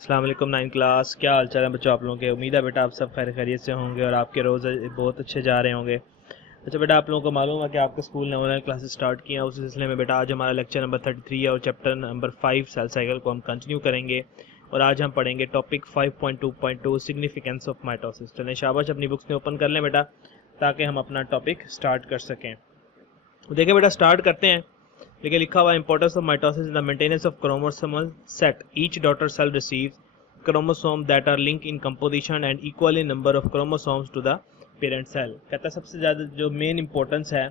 अस्सलाम वालेकुम nine class, क्या हाल चाल है बच्चों आप लोगों के। उम्मीद है बेटा आप सब खैर खैरियत से होंगे और आपके रोज़ बहुत अच्छे जा रहे होंगे। अच्छा बेटा, आप लोगों को मालूम है कि आपके स्कूल ने ऑनलाइन क्लासेस स्टार्ट किए हैं। उस सिलसिले में बेटा आज हमारा लेक्चर नंबर 33 है और चैप्टर नंबर 5 सेल साइकिल को हम कंटिन्यू करेंगे। और आज हम पढ़ेंगे टॉपिक 5.2.2 सिग्निफिकेंस ऑफ माइटोसिस। चलें शाबाश, अपनी बुक्स में ओपन कर लें बेटा ताकि हम अपना टॉपिक स्टार्ट कर सकें। देखिए बेटा, स्टार्ट करते हैं। देखिए लिखा हुआ importance of mitosis in the maintenance of chromosomal set. Each daughter cell receives chromosome that are link in composition and equal in number of chromosomes to the parent cell. कहता है सबसे ज़्यादा जो मेन इंपॉर्टेंस है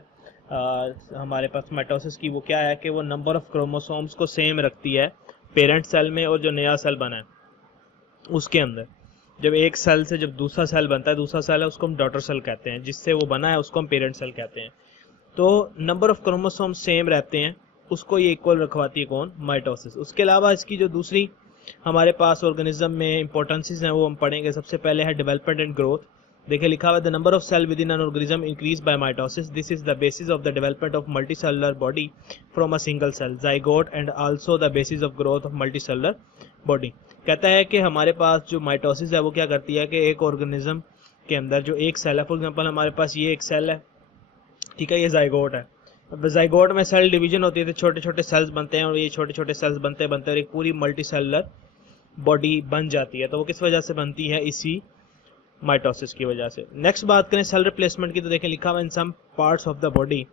हमारे पास mitosis की, वो क्या है कि वो नंबर ऑफ क्रोमोसोम्स को सेम रखती है पेरेंट सेल में और जो नया सेल बना है उसके अंदर। जब एक सेल से जब दूसरा सेल बनता है, दूसरा सेल है उसको हम डॉटर सेल कहते हैं, जिससे वो बना है उसको हम पेरेंट सेल कहते हैं। तो नंबर ऑफ क्रोमोसोम सेम रहते हैं, उसको ये इक्वल रखवाती है कौन? माइटोसिस। उसके अलावा इसकी जो दूसरी हमारे पास ऑर्गेनिज्म में इंपॉर्टेंसेस हैं वो हम पढ़ेंगे। सबसे पहले है डेवलपमेंट एंड ग्रोथ। देखिए लिखा हुआ है the number of cell within an organism increase by mitosis. This is the basis of the development of multicellular body from a single cell zygote and also the basis of growth of multicellular body. कहता है कि हमारे पास जो mitosis है वो क्या करती है कि एक ऑर्गेनिज्म के अंदर जो एक सेल है, फॉर एग्जांपल हमारे पास ये एक सेल है, ठीक है, ये जाइगोट है। अब जाइगोट में सेल डिवीजन होती है तो छोटे छोटे सेल्स बनते हैं और ये छोटे छोटे सेल्स बनते बनते और एक पूरी मल्टी सेलुलर बॉडी बन जाती है। तो वो किस वजह से बनती है? इसी माइटोसिस की वजह से। नेक्स्ट बात करें सेल रिप्लेसमेंट की, तो देखें लिखा हुआ in some parts of the body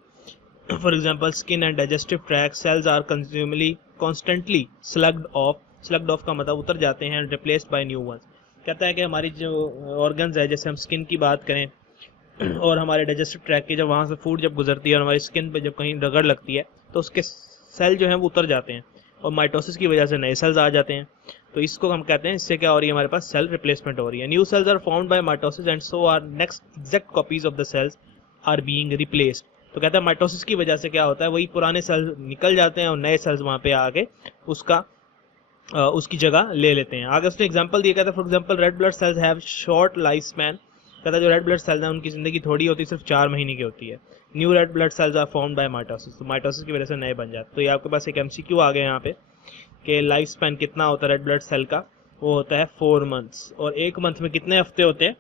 for example skin and digestive tract cells are consumedly constantly sloughed off. Sloughed off का मतलब उतर जाते हैं, रिप्लेस्ड बाय न्यू वंस। कहता है कि हमारी जो ऑर्गन्स है, जैसे हम स्किन की बात करें और हमारे डाइजेस्टिव ट्रैक की जब वहाँ से फूड जब गुजरती है और हमारी स्किन पे जब कहीं रगड़ लगती है तो उसके सेल जो हैं वो उतर जाते हैं और माइटोसिस की वजह से नए सेल्स आ जाते हैं। तो इसको हम कहते हैं, इससे क्या हो रही है? हमारे पास सेल रिप्लेसमेंट हो रही है। New cells are found by mitosis and so are next exact copies of the cells are being replaced. तो कहता है माइटोसिस की वजह से क्या होता है, वही पुराने सेल्स निकल जाते हैं और नए सेल्स वहाँ पे आके उसकी जगह ले लेते हैं। आगे उसने एग्जांपल दिया, कहता है for example red blood cells have short life span. कहता है जो रेड ब्लड सेल्स हैं उनकी जिंदगी थोड़ी होती है, सिर्फ 4 महीने की होती है। New red blood cells are formed by mitosis. तो माइटोसिस की वजह से नए बन जाते। तो ये आपके पास एक एमसीक्यू आ गया यहाँ पे कि लाइफ स्पैन कितना होता है रेड ब्लड सेल का? वो होता है 4 मंथ्स। और एक मंथ में कितने हफ्ते होते हैं?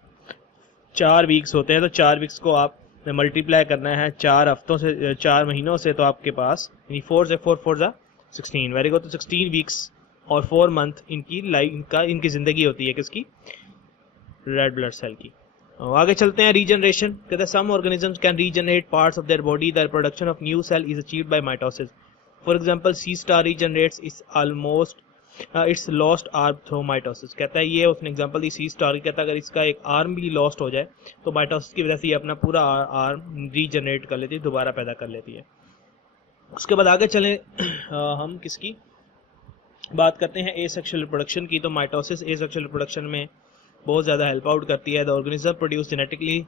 4 वीक्स होते हैं। तो 4 वीक्स को आप मल्टीप्लाई करना है 4 हफ्तों से, 4 महीनों से, तो आपके पास 4 से 4 4 16, वेरी गुड। तो 16 वीक्स और 4 मंथ इनकी जिंदगी होती है किसकी? रेड ब्लड सेल की। आगे चलते हैं, रीजनरेशन। कहते हैं some organisms can regenerate parts of their body. The production of new cell is achieved by mitosis. For example sea star regenerates is almost its lost arm through mitosis. कहता है ये उसने एग्जांपल दी सी star की। कहता है अगर इसका एक आर्म भी लॉस्ट हो जाए तो माइटोसिस की वजह से ये अपना पूरा आर्म रीजनरेट कर लेती है, दोबारा पैदा कर लेती है। उसके बाद आगे चलें हम किसकी बात करते हैं? एसेक्सुअल रिप्रोडक्शन की। तो माइटोसिस एसेक्सुअल रिप्रोडक्शन में बहुत ज़्यादा हेल्प आउट करती है। The organism produce genetically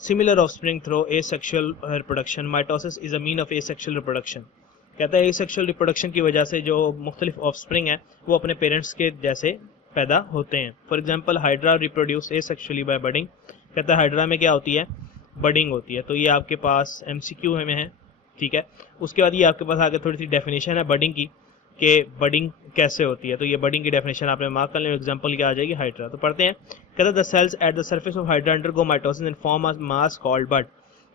similar offspring through asexual reproduction. Mitosis is a mean of asexual reproduction. कहता है एसेक्सुअल रिप्रोडक्शन की वजह से जो मुख्तलिफ ऑफस्प्रिंग है वो अपने पेरेंट्स के जैसे पैदा होते हैं। For example hydra reproduce asexually by budding. कहता है हाइड्रा में क्या होती है? बडिंग होती है। तो ये आपके पास एमसीक्यू में है, ठीक है। उसके बाद ये आपके पास आगे थोड़ी सी डेफिनेशन है बडिंग की कि बडिंग कैसे होती है। तो ये बडिंग की डेफिनेशन आपने मार्क कर लें। एग्जांपल क्या आ जाएगी? हाइड्रा। तो पढ़ते हैं। कहता है the cells at the surface of hydra undergo mitosis and form a mass called bud.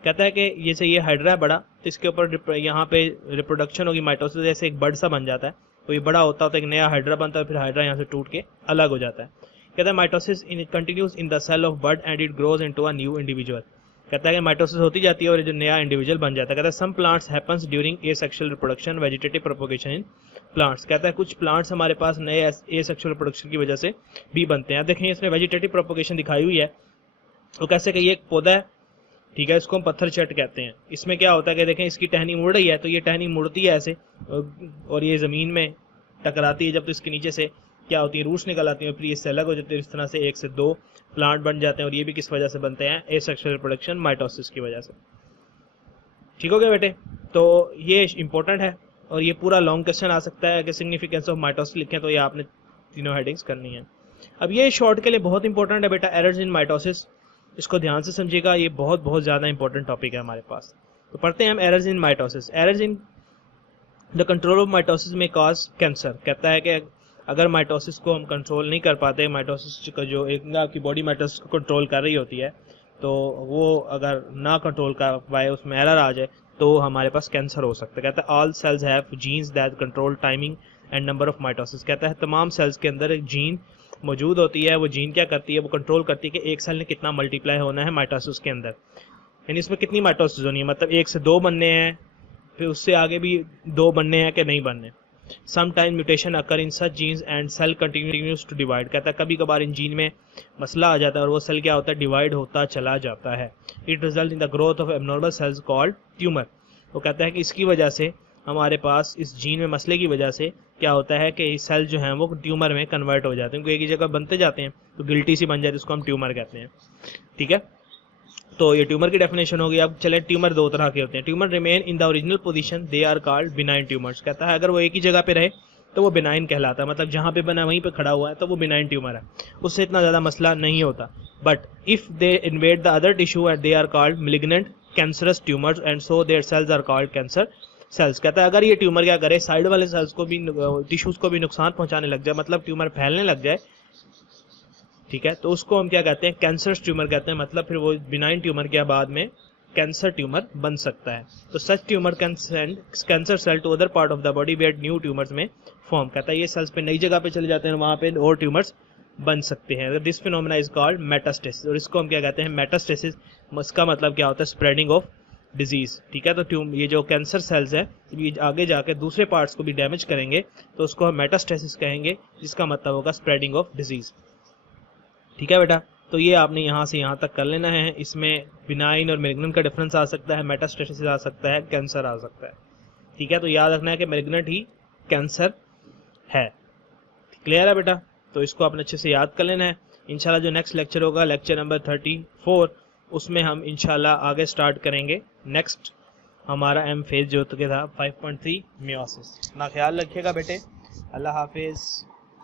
कहता है कि जैसे ये हाइड्रा है बड़ा, तो इसके ऊपर यहाँ पे रिप्रोडक्शन होगी माइटोसिस, जैसे एक बड सा बन जाता है। तो ये बड़ा होता है, एक नया हाइड्रा बनता है, फिर हाइड्रा यहाँ से टूट के अलग हो जाता है। कहता है mitosis in continues in the cell of bud and it grows into a new individual. कहता है कि माइटोसिस होती जाती है और जो नया इंडिविजुअल बन जाता है। कहता है some plants happens during asexual reproduction vegetative propagation in plants. कहता है कुछ प्लांट्स हमारे पास नए एसेक्सुअल रिप्रोडक्शन की वजह से भी बनते हैं। देखें इसमें वेजिटेटिव प्रोपोगेशन दिखाई हुई है। तो कैसे कि ये एक पौधा है, ठीक है, इसको हम पत्थर चट कहते हैं। इसमें क्या होता है कि देखें इसकी टहनी मुड़ रही है, तो ये टहनी मुड़ती है ऐसे और ये ज़मीन में टकराती है जब, तो इसके नीचे से क्या होती है? रूट्स निकल आती हैं, फिर ये से अलग हो जाती है। इस तरह से 1 से 2 प्लांट बन जाते हैं और ये भी किस वजह से बनते हैं? एसेक्सुअल रिप्रोडक्शन, माइटोसिस की वजह से। ठीक हो गया बेटे? तो ये इंपॉर्टेंट है और ये पूरा लॉन्ग क्वेश्चन आ सकता है कि सिग्निफिकेंस ऑफ माइटोसिस लिखें, तो ये आपने तीनों हेडिंग्स करनी है। अब ये शॉर्ट के लिए बहुत इंपॉर्टेंट है बेटा, एरर्स इन माइटोसिस। इसको ध्यान से समझिएगा, ये बहुत ज़्यादा इंपॉर्टेंट टॉपिक है हमारे पास। तो पढ़ते हैं हम errors in mitosis. Errors in the control of mitosis में कॉज कैंसर। कहता है कि अगर माइटोसिस को हम कंट्रोल नहीं कर पाते, माइटोसिस का जो एक आपकी बॉडी माइटोसिस को कंट्रोल कर रही होती है, तो वो अगर ना कंट्रोल कर पाए, उसमें एरर आ जाए, तो हमारे पास कैंसर हो सकता है। कहता है all cells have genes that control timing and number of mitosis. कहता है तमाम सेल्स के अंदर एक जीन मौजूद होती है। वो जीन क्या करती है, वो कंट्रोल करती है कि एक सेल ने कितना मल्टीप्लाई होना है माइटोसिस के अंदर, यानी इसमें कितनी माइटोसिस होनी है, मतलब 1 से 2 बनने हैं, फिर उससे आगे भी 2 बनने हैं कि नहीं बनने। Sometime mutation occur in such genes and cell continues to divide. कहता है कभी कभार इन जीन में मसला आ जाता है और वो सेल क्या होता है, डिवाइड होता चला जाता है। It result in the growth of abnormal cells called tumour. वो कहता है कि इसकी वजह से हमारे पास इस जीन में मसले की वजह से क्या होता है कि सेल जो हैं वो ट्यूमर में कन्वर्ट हो जाते हैं, क्योंकि एक ही जगह बनते जाते हैं तो गिल्टी सी बन जाती है, उसको हम ट्यूमर कहते हैं। ठीक है, तो ये ट्यूमर की डेफिनेशन होगी। अब चले, ट्यूमर 2 तरह के होते हैं। Tumour remain in the original position, they are called benign tumours. कहता है अगर वो एक ही जगह पे रहे तो वो बिनाइन कहलाता है, मतलब जहाँ पे बना वहीं पे खड़ा हुआ है तो वो बिनाइन ट्यूमर है, उससे इतना ज़्यादा मसला नहीं होता। But if they invade the other tissue and they are called malignant cancerous tumours and so their cells are called cancer cells. कहता है अगर ये ट्यूमर क्या करे, साइड वाले सेल्स को भी, टिश्यूज को भी नुकसान पहुंचाने लग जाए, मतलब ट्यूमर फैलने लग जाए, ठीक है, तो उसको हम क्या कहते हैं, कैंसरस ट्यूमर कहते हैं। मतलब फिर वो बिनाइन ट्यूमर के बाद में कैंसर ट्यूमर बन सकता है। तो such tumour can send cancer cell to other part of the body where new tumours may form. कहता है ये सेल्स पे नई जगह पे चले जाते हैं, वहाँ पे और ट्यूमर्स बन सकते हैं। This phenomena is called metastasis, और इसको हम क्या कहते हैं, मेटास्टेसिस। इसका मतलब क्या होता है, स्प्रेडिंग ऑफ डिजीज। ठीक है, तो ये जो कैंसर सेल्स है ये आगे जाके दूसरे पार्ट्स को भी डैमेज करेंगे, तो उसको हम मेटास्टेसिस कहेंगे, जिसका मतलब होगा स्प्रेडिंग ऑफ डिजीज। ठीक है बेटा, तो ये आपने यहाँ से यहाँ तक कर लेना है। इसमें बिनाइन और मैलिग्नेंट का डिफरेंस आ सकता है, मेटास्टेसिस आ सकता है, कैंसर आ सकता है। ठीक है, तो याद रखना है कि मैलिग्नेंट ही कैंसर है। क्लियर है बेटा, तो इसको आपने अच्छे से याद कर लेना है। इंशाल्लाह जो नेक्स्ट लेक्चर होगा, लेक्चर नंबर 34, उसमें हम इंशाल्लाह आगे स्टार्ट करेंगे। नेक्स्ट हमारा एम फेज जो था 5.3 मियोसिस। अपना ख्याल रखिएगा बेटे, अल्लाह हाफिज़।